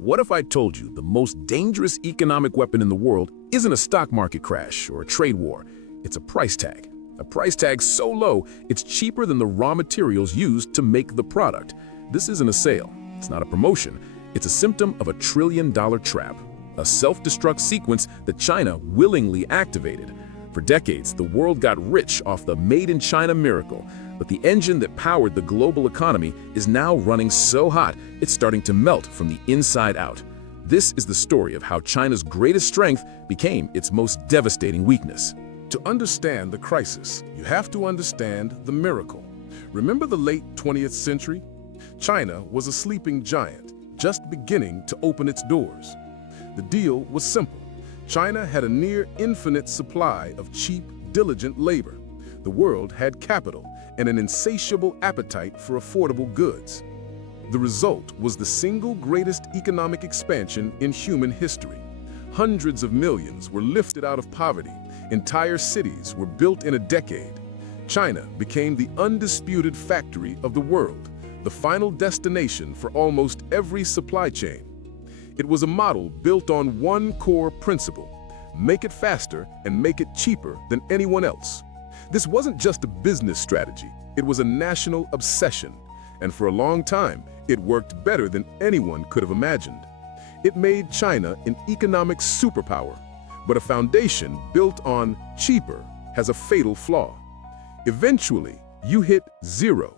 What if I told you the most dangerous economic weapon in the world isn't a stock market crash or a trade war? It's a price tag. A price tag so low, it's cheaper than the raw materials used to make the product. This isn't a sale. It's not a promotion. It's a symptom of a trillion-dollar trap, a self-destruct sequence that China willingly activated. For decades, the world got rich off the made-in-China miracle, but the engine that powered the global economy is now running so hot, it's starting to melt from the inside out. This is the story of how China's greatest strength became its most devastating weakness. To understand the crisis, you have to understand the miracle. Remember the late 20th century? China was a sleeping giant, just beginning to open its doors. The deal was simple. China had a near infinite supply of cheap, diligent labor. The world had capital and an insatiable appetite for affordable goods. The result was the single greatest economic expansion in human history. Hundreds of millions were lifted out of poverty. Entire cities were built in a decade. China became the undisputed factory of the world, the final destination for almost every supply chain. It was a model built on one core principle: make it faster and make it cheaper than anyone else. This wasn't just a business strategy, it was a national obsession. And for a long time, it worked better than anyone could have imagined. It made China an economic superpower, but a foundation built on cheaper has a fatal flaw. Eventually, you hit zero.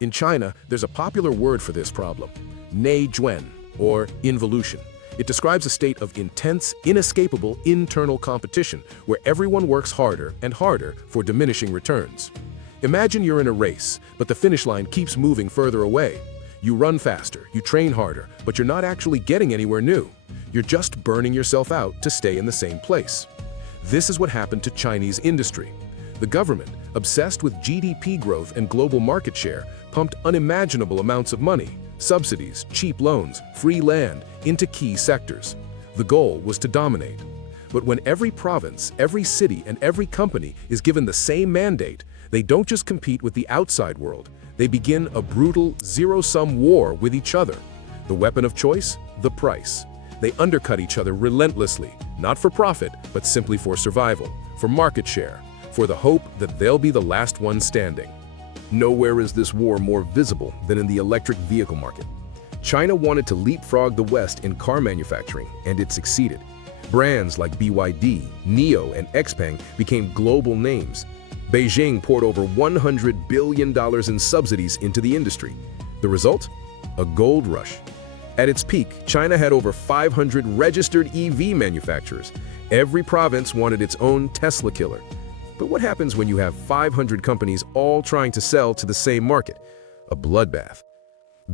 In China, there's a popular word for this problem: neizhuan, or involution. It describes a state of intense, inescapable internal competition where everyone works harder and harder for diminishing returns. Imagine you're in a race, but the finish line keeps moving further away. You run faster, you train harder, but you're not actually getting anywhere new. You're just burning yourself out to stay in the same place. This is what happened to Chinese industry. The government, obsessed with GDP growth and global market share, pumped unimaginable amounts of money, subsidies, cheap loans, free land, into key sectors. The goal was to dominate. But when every province, every city, and every company is given the same mandate, they don't just compete with the outside world, they begin a brutal, zero-sum war with each other. The weapon of choice? The price. They undercut each other relentlessly, not for profit, but simply for survival, for market share, for the hope that they'll be the last one standing. Nowhere is this war more visible than in the electric vehicle market. China wanted to leapfrog the West in car manufacturing, and it succeeded. Brands like BYD, NIO, and XPeng became global names. Beijing poured over $100 billion in subsidies into the industry. The result? A gold rush. At its peak, China had over 500 registered EV manufacturers. Every province wanted its own Tesla killer. But what happens when you have 500 companies all trying to sell to the same market? A bloodbath.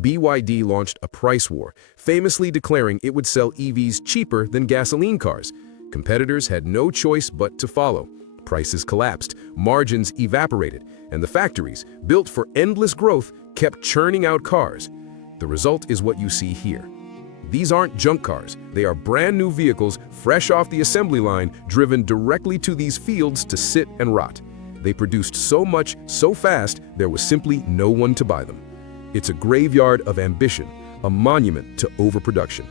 BYD launched a price war, famously declaring it would sell EVs cheaper than gasoline cars. Competitors had no choice but to follow. Prices collapsed, margins evaporated, and the factories, built for endless growth, kept churning out cars. The result is what you see here. These aren't junk cars. They are brand new vehicles, fresh off the assembly line, driven directly to these fields to sit and rot. They produced so much, so fast, there was simply no one to buy them. It's a graveyard of ambition, a monument to overproduction.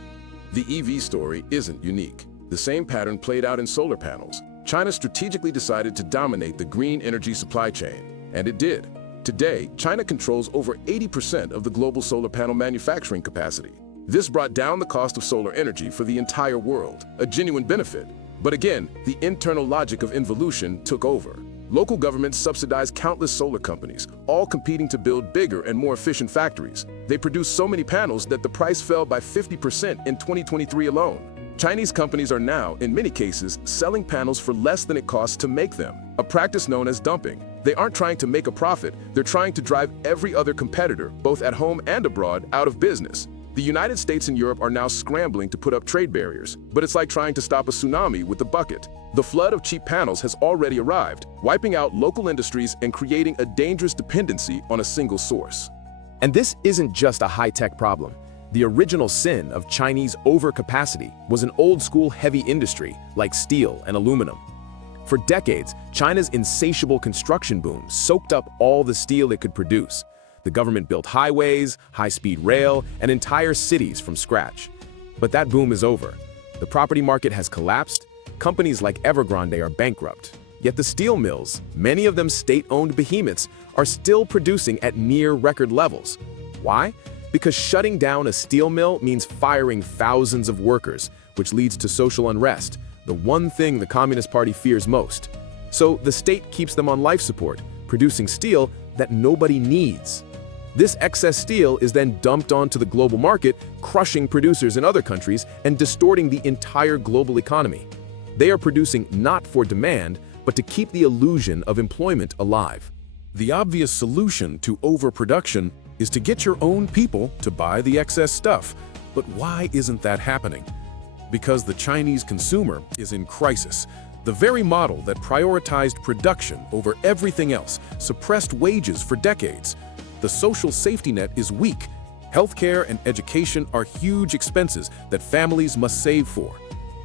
The EV story isn't unique. The same pattern played out in solar panels. China strategically decided to dominate the green energy supply chain, and it did. Today, China controls over 80% of the global solar panel manufacturing capacity. This brought down the cost of solar energy for the entire world, a genuine benefit. But again, the internal logic of involution took over. Local governments subsidized countless solar companies, all competing to build bigger and more efficient factories. They produced so many panels that the price fell by 50% in 2023 alone. Chinese companies are now, in many cases, selling panels for less than it costs to make them, a practice known as dumping. They aren't trying to make a profit, they're trying to drive every other competitor, both at home and abroad, out of business. The United States and Europe are now scrambling to put up trade barriers, but it's like trying to stop a tsunami with a bucket. The flood of cheap panels has already arrived, wiping out local industries and creating a dangerous dependency on a single source. And this isn't just a high-tech problem. The original sin of Chinese overcapacity was an old-school heavy industry like steel and aluminum. For decades, China's insatiable construction boom soaked up all the steel it could produce. The government built highways, high-speed rail, and entire cities from scratch. But that boom is over. The property market has collapsed. Companies like Evergrande are bankrupt. Yet the steel mills, many of them state-owned behemoths, are still producing at near record levels. Why? Because shutting down a steel mill means firing thousands of workers, which leads to social unrest, the one thing the Communist Party fears most. So the state keeps them on life support, producing steel that nobody needs. This excess steel is then dumped onto the global market, crushing producers in other countries and distorting the entire global economy. They are producing not for demand, but to keep the illusion of employment alive. The obvious solution to overproduction is to get your own people to buy the excess stuff. But why isn't that happening? Because the Chinese consumer is in crisis. The very model that prioritized production over everything else suppressed wages for decades. The social safety net is weak. Healthcare and education are huge expenses that families must save for.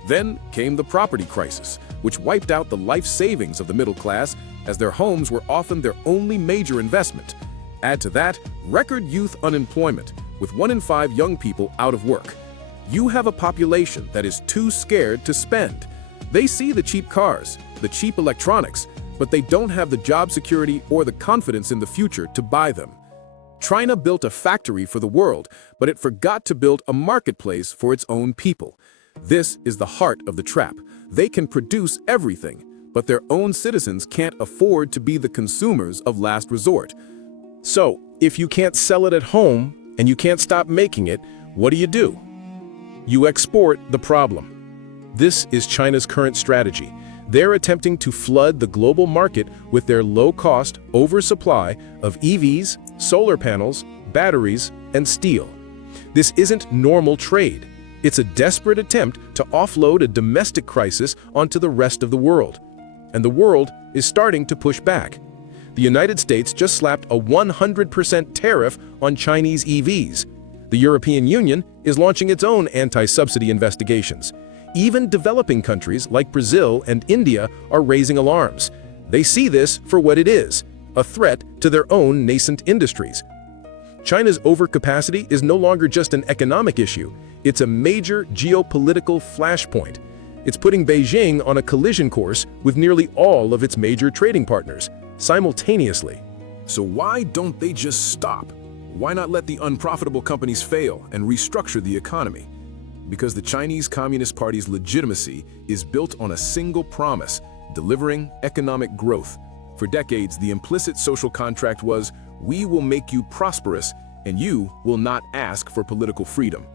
Then came the property crisis, which wiped out the life savings of the middle class, as their homes were often their only major investment. Add to that record youth unemployment, with 1 in 5 young people out of work. You have a population that is too scared to spend. They see the cheap cars, the cheap electronics, but they don't have the job security or the confidence in the future to buy them. China built a factory for the world, but it forgot to build a marketplace for its own people. This is the heart of the trap. They can produce everything, but their own citizens can't afford to be the consumers of last resort. So, if you can't sell it at home and you can't stop making it, what do? You export the problem. This is China's current strategy. They're attempting to flood the global market with their low-cost oversupply of EVs, solar panels, batteries, and steel. This isn't normal trade. It's a desperate attempt to offload a domestic crisis onto the rest of the world. And the world is starting to push back. The United States just slapped a 100% tariff on Chinese EVs. The European Union is launching its own anti-subsidy investigations. Even developing countries like Brazil and India are raising alarms. They see this for what it is, a threat to their own nascent industries. China's overcapacity is no longer just an economic issue. It's a major geopolitical flashpoint. It's putting Beijing on a collision course with nearly all of its major trading partners, simultaneously. So why don't they just stop? Why not let the unprofitable companies fail and restructure the economy? Because the Chinese Communist Party's legitimacy is built on a single promise: delivering economic growth. For decades, the implicit social contract was, we will make you prosperous and you will not ask for political freedom.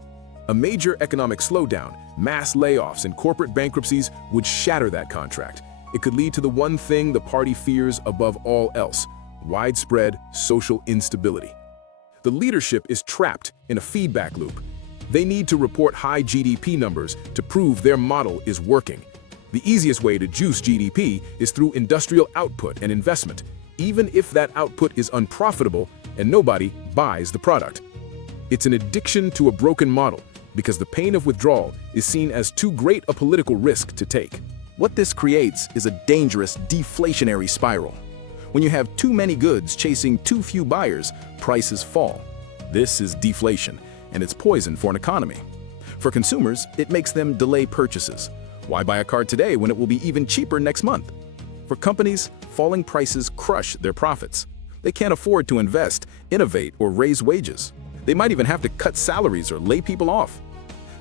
A major economic slowdown, mass layoffs, and corporate bankruptcies would shatter that contract. It could lead to the one thing the party fears above all else: widespread social instability. The leadership is trapped in a feedback loop. They need to report high GDP numbers to prove their model is working. The easiest way to juice GDP is through industrial output and investment, even if that output is unprofitable and nobody buys the product. It's an addiction to a broken model, because the pain of withdrawal is seen as too great a political risk to take. What this creates is a dangerous deflationary spiral. When you have too many goods chasing too few buyers, prices fall. This is deflation, and it's poison for an economy. For consumers, it makes them delay purchases. Why buy a car today when it will be even cheaper next month? For companies, falling prices crush their profits. They can't afford to invest, innovate, or raise wages. They might even have to cut salaries or lay people off.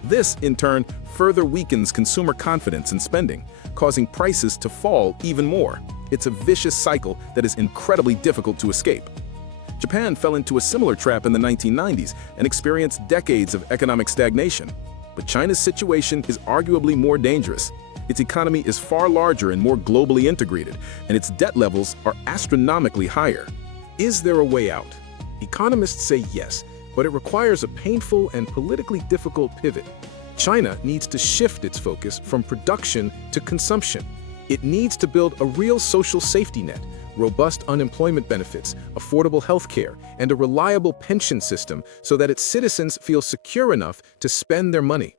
This, in turn, further weakens consumer confidence in spending, causing prices to fall even more. It's a vicious cycle that is incredibly difficult to escape. Japan fell into a similar trap in the 1990s and experienced decades of economic stagnation. But China's situation is arguably more dangerous. Its economy is far larger and more globally integrated, and its debt levels are astronomically higher. Is there a way out? Economists say yes, but it requires a painful and politically difficult pivot. China needs to shift its focus from production to consumption. It needs to build a real social safety net, robust unemployment benefits, affordable health care, and a reliable pension system so that its citizens feel secure enough to spend their money.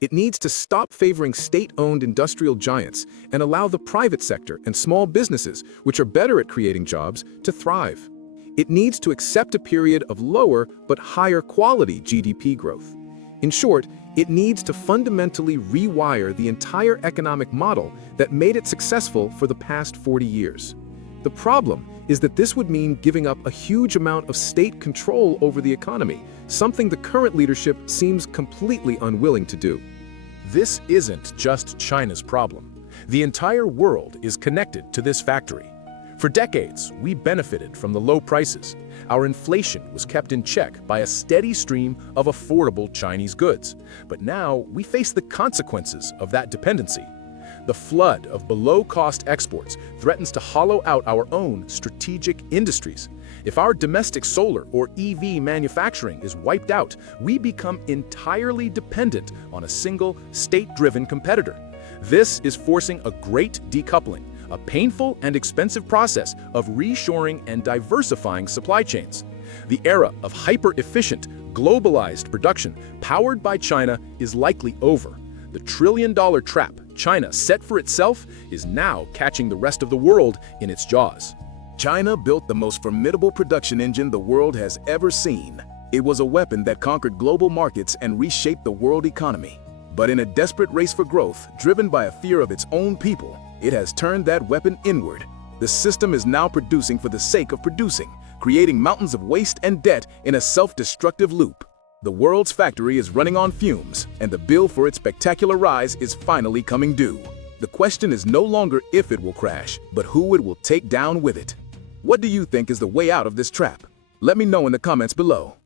It needs to stop favoring state-owned industrial giants and allow the private sector and small businesses, which are better at creating jobs, to thrive. It needs to accept a period of lower but higher quality GDP growth. In short, It needs to fundamentally rewire the entire economic model that made it successful for the past 40 years. The problem is that this would mean giving up a huge amount of state control over the economy, something the current leadership seems completely unwilling to do. This isn't just China's problem. The entire world is connected to this factory. For decades, we benefited from the low prices. Our inflation was kept in check by a steady stream of affordable Chinese goods. But now we face the consequences of that dependency. The flood of below-cost exports threatens to hollow out our own strategic industries. If our domestic solar or EV manufacturing is wiped out, we become entirely dependent on a single state-driven competitor. This is forcing a great decoupling, a painful and expensive process of reshoring and diversifying supply chains. The era of hyper-efficient, globalized production powered by China is likely over. The trillion-dollar trap China set for itself is now catching the rest of the world in its jaws. China built the most formidable production engine the world has ever seen. It was a weapon that conquered global markets and reshaped the world economy. But in a desperate race for growth, driven by a fear of its own people, it has turned that weapon inward. The system is now producing for the sake of producing, creating mountains of waste and debt in a self-destructive loop. The world's factory is running on fumes, and the bill for its spectacular rise is finally coming due. The question is no longer if it will crash, but who it will take down with it. What do you think is the way out of this trap? Let me know in the comments below.